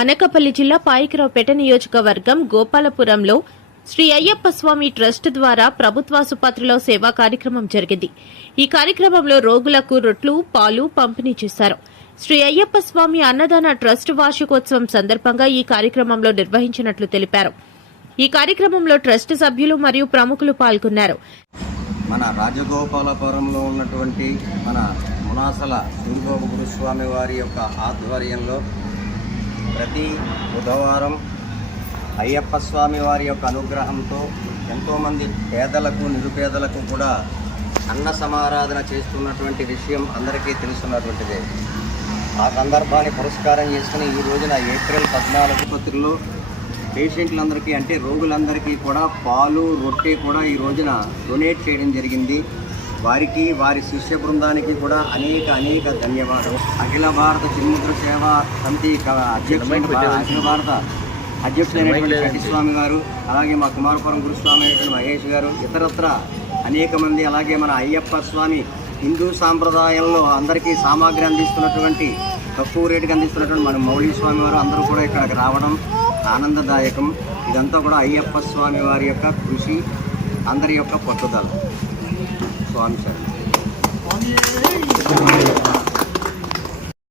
అనకాపల్లి జిల్లా పాయకరావుపేట నియోజకవర్గం గోపాలపురంలో శ్రీ అయ్యప్ప స్వామి ట్రస్ట్ ద్వారా ప్రభుత్వాసుపత్రిలో సేవా కార్యక్రమం జరిగింది. ఈ కార్యక్రమంలో రోగులకు రొట్లు, పాలు పంపిణీ చేశారు. శ్రీ అయ్యప్ప స్వామి అన్నదాన ట్రస్ట్ వార్షికోత్సవం సందర్భంగా ఈ కార్యక్రమంలో నిర్వహించినట్లు తెలిపారు. ఈ కార్యక్రమంలో ట్రస్ట్ సభ్యులు మరియు ప్రముఖులు పాల్గొన్నారు. మన రాజగోపాలపురంలో ఉన్నటువంటి మన మునాసల దుర్గోప గురుస్వామి వారి యొక్క ఆధ్వర్యంలో ప్రతి బుధవారం అయ్యప్ప స్వామి వారి యొక్క అనుగ్రహంతో ఎంతోమంది పేదలకు నిరుపేదలకు కూడా అన్న సమారాధన చేస్తున్నటువంటి విషయం అందరికీ తెలుసున్నటువంటిదే. ఆ సందర్భాన్ని పురస్కారం చేసుకుని ఈ రోజున ఏప్రిల్ 14 పత్రికలో పేషెంట్లందరికీ అంటే రోగులందరికీ కూడా పాలు, రొట్టె కూడా ఈ రోజున డొనేట్ చేయడం జరిగింది. వారికి వారి శిష్య బృందానికి కూడా అనేక ధన్యవాదాలు. అఖిల భారత చిన్ముద్ర సేవా సమితి అఖిల భారత అధ్యక్షులైనటువంటి సతీస్వామి గారు, అలాగే మా కుమారపురం గురుస్వామి అయినటువంటి మహేష్ గారు, ఇతరత్ర అనేక మంది, అలాగే మన అయ్యప్ప స్వామి హిందూ సాంప్రదాయంలో అందరికీ సామాగ్రి అందిస్తున్నటువంటి తక్కువ రేటుకి అందిస్తున్నటువంటి మన మౌళి స్వామి వారు అందరూ కూడా ఇక్కడికి రావడం ఆనందదాయకం. ఇదంతా కూడా అయ్యప్ప స్వామి వారి యొక్క కృషి, అందరి యొక్క పట్టుదల. స్వామి సార్